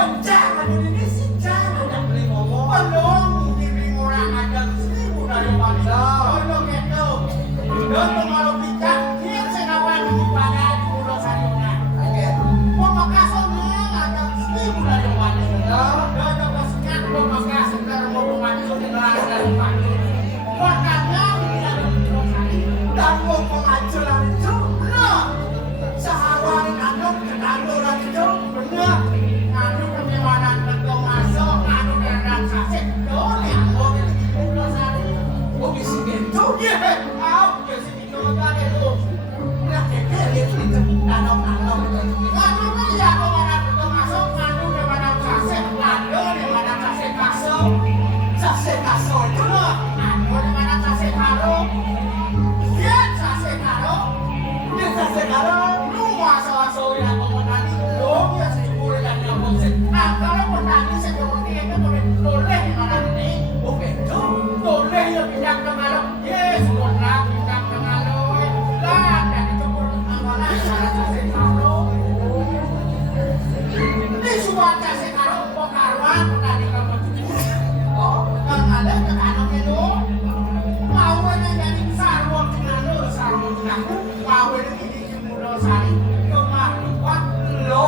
Penjangan ini sih jangan yang beli ngomong. Belum diri orang ada 1000 dari wanita. Kalau gitu, kalau kalau bicara dia senawan di pada di Pulau Sarina. Oke. Pemakasnya ada 1000 dari wanita. Kalau kasihnya pemakasnya dari wanita di dari wanita. Makanya dia di Pulau Sarina. Dan mau pengajaran itu, nah, sahabat anak kenalan itu benar. Anu kemewahan tentang masuk, anu dan saset, dole yang mau di Pulau Sarina. Oh, bisa gitu ya? Ah, bisa gitu kan itu. Nah, kekeh itu tanam-tanam itu. Anu kan ya kemewahan tentang masuk, anu kemewahan saset, anu kemewahan saset masuk. Saset masuk itu loh. Anu kemewahan saset masuk. Dia saset masuk. Dia saset masuk. Lu masuk-masuk yang kemewahan itu. Dia sepuluh dan yang konsep. Nah, kalau petani seperti itu boleh di mana ini? Oke, boleh ya pindah ke malam. Yes, boleh pindah ke malam. Lah, dan itu perlu amalan cara kasih karo. Ini semua kasih karo pekaruan petani kamu. Oh, kan ada ke kanan itu. Mau jadi sarwo kenalo, sarwo kenalo. Mau ini di Pulau Sari. Kemarin buat lo.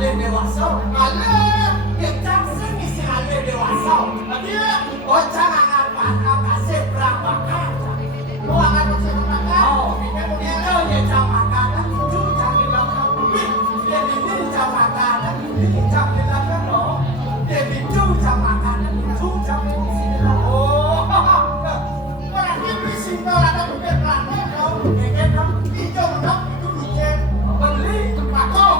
Dewasa, malah kita sih mesti ada dewasa. Dia bocah apa sih berapa kan? Mau akan bersama makan? Oh, itu dia jam makan, itu jam di belakang. Dia itu jam makan, itu jam di belakang loh. Dia itu jam makan, itu jam di sini loh. Oh, orang ini bising kalau ada bukan pelanggan loh. Dia kan hijau dong, itu hijau. Beli patok.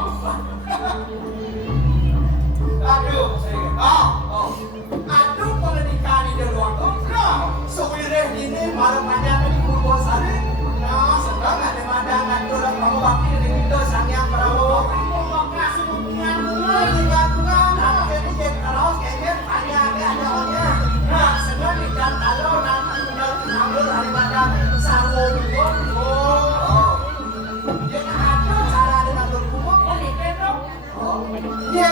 Aduh, pendidikan di luar kota. Sewireh ini malam ada di Purwosari. Nah, sedang ada madangan orang kamu bakti di itu sang yang perahu. Makasih mungkin juga jadi terus kayaknya ada orangnya. Nah, sedang di kalau nanti udah ngambil dari badan sarwo dulu. Oh, dia ada cara dengan berkumpul pendidikan dong. Oh, dia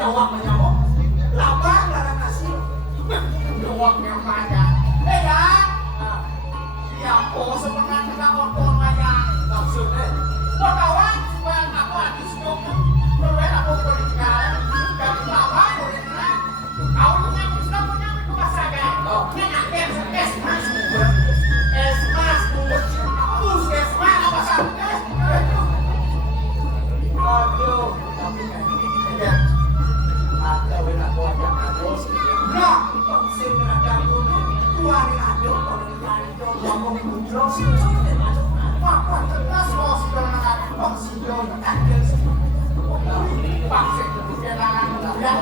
jawab menyamuk. Lapar lara kasih. Jawabnya mana? Dah. Ya, oh sebenarnya kita orang mayang. Maksudnya, wartawan supaya aku ada stok. Berbeda aku berjalan. Dari bawah boleh terang. Kau dengan sudah punya itu masalah. Ini nak es mas. Es mas. Es mas apa saja? Aduh, tapi kan ini ya. Ada wena kuat yang ada. Nah, vaksin ada pun. Tuan ada kalau ada ngomong muncul sih. Apa tegas bos dengan vaksin ada. Vaksin itu kelangan ya.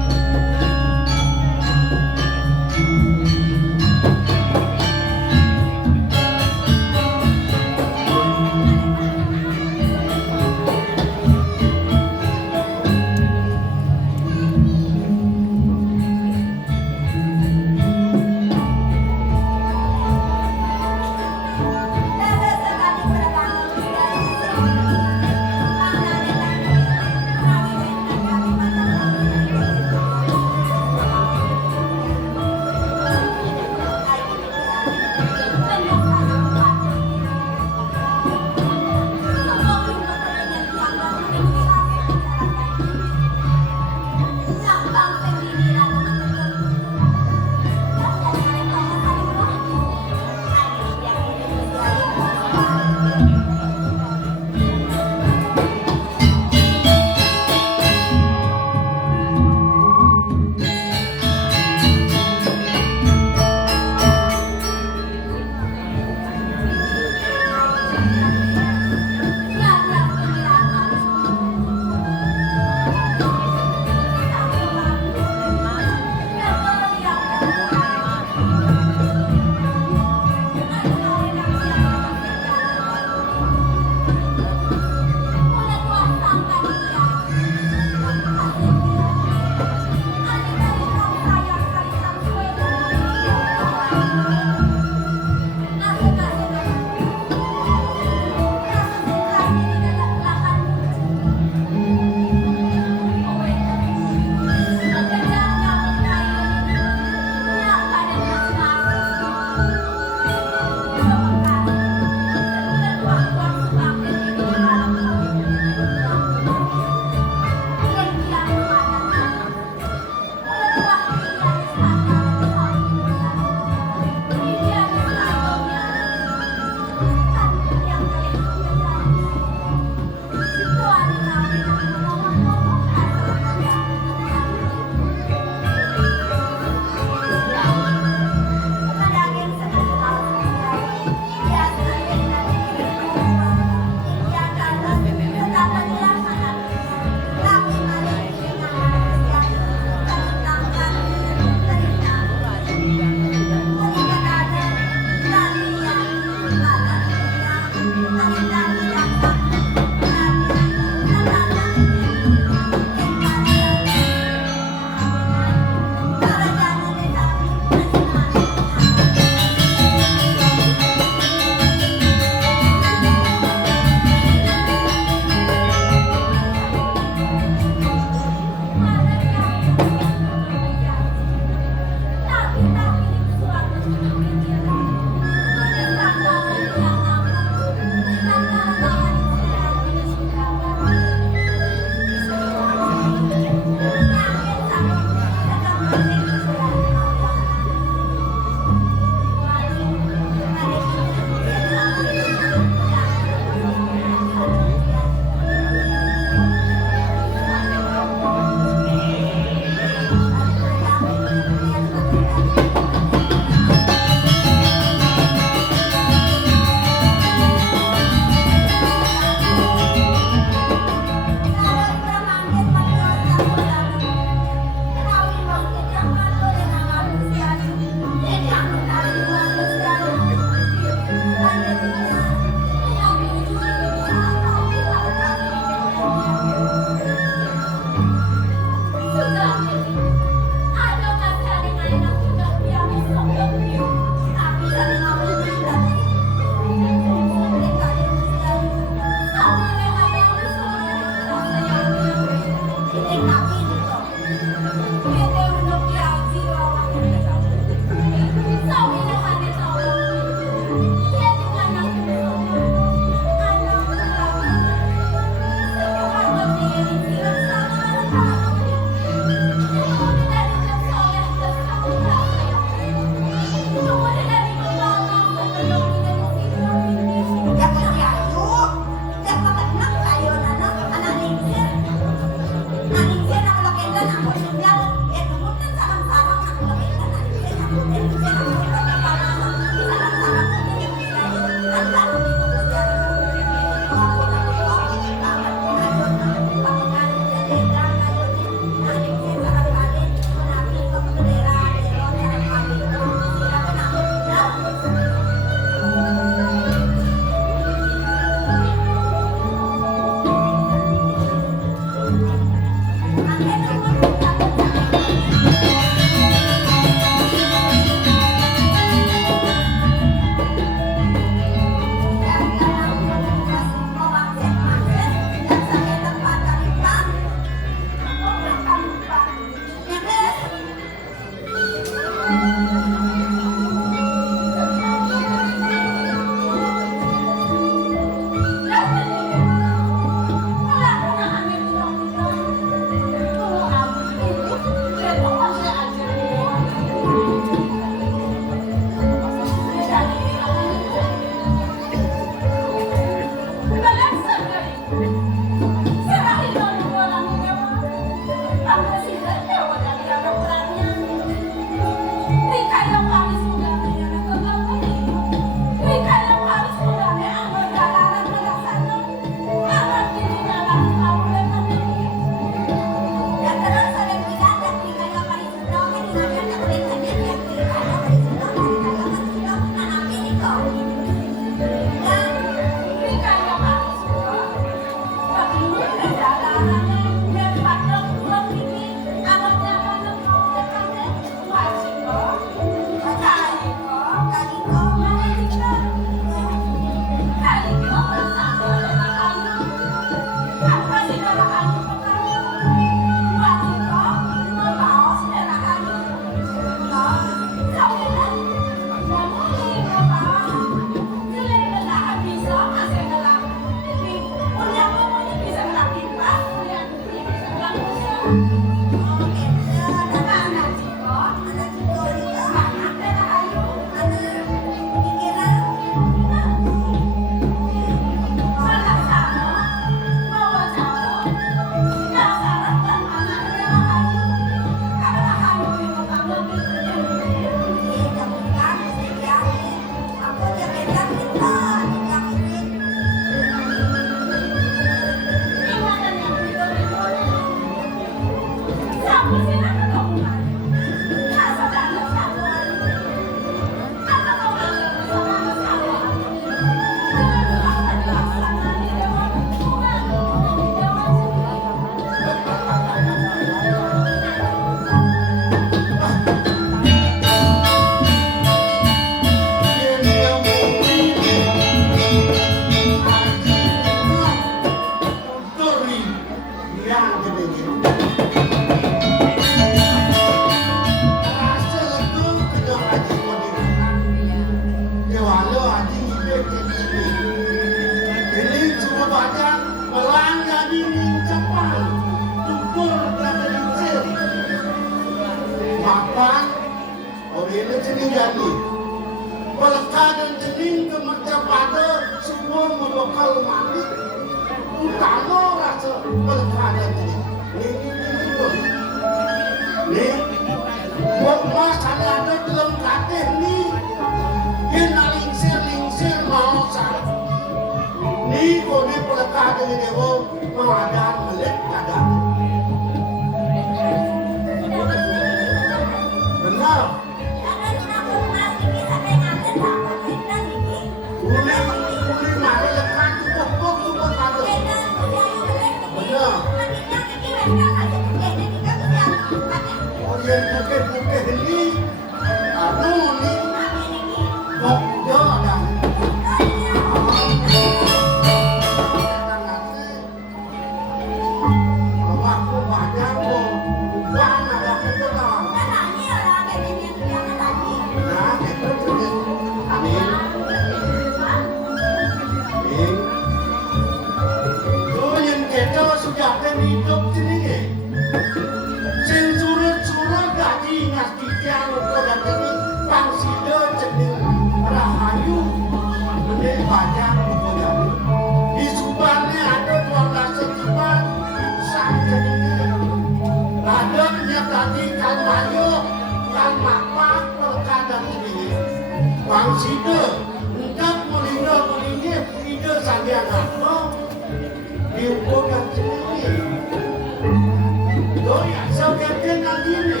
Doya, sao kêu tiên đang tiên này.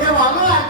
Kêu bảo nó là